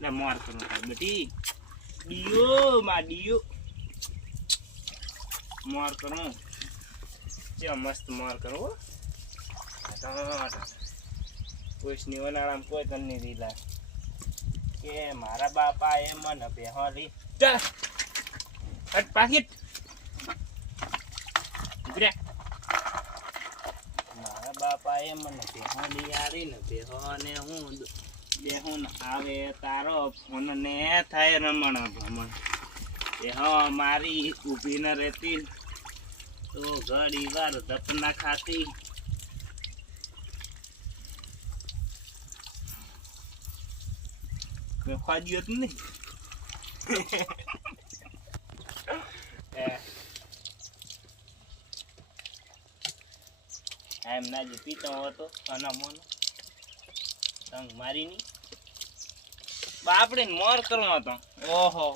લે માર કરો બેટી ડીયો માં ડીયો માર કરો જે મસ્ત માર કરો કોઈની વનાળામાં કોઈ કરની દીધા કે મારા બાપા એ મને બેહોરી ચાલ હટ પાકીટ મારા બાપા એ મને બેહોરી આવી ને બેહોને હું બેહુન આવે તારો ફોન ને થાય રમણ ભમણ બેહો મારી ઊભી ન રહેતી તો ઘડી વાર ધપ ના ખાતી ખાદ્યો તું નહીં એમ ના જે પીતો હતો ખાના મોનો તંગ મારી ની બાપડે મોર કરવા હતો ઓહો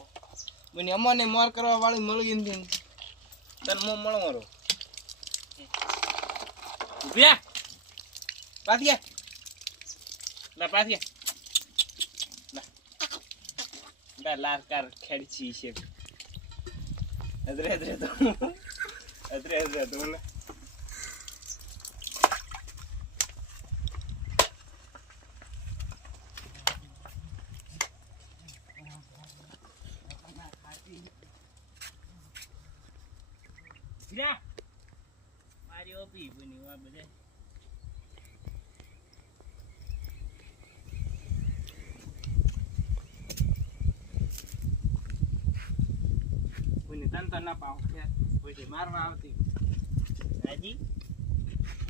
મને અમને મોર કરવા વાળી મળી નથી તને મો મળવાનો ઉભ્યા પાથિયા લા પાથિયા લા લારકાર ખેડછી છે અદરે તો ને જા મારી ઓપી બની વા બધા કોઈને તન તો ના પાવ કોઈ મારવા આવતી હાજી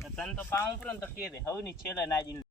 તન તો પાવ ઉપર તો કે દે હવની છેલે નાજી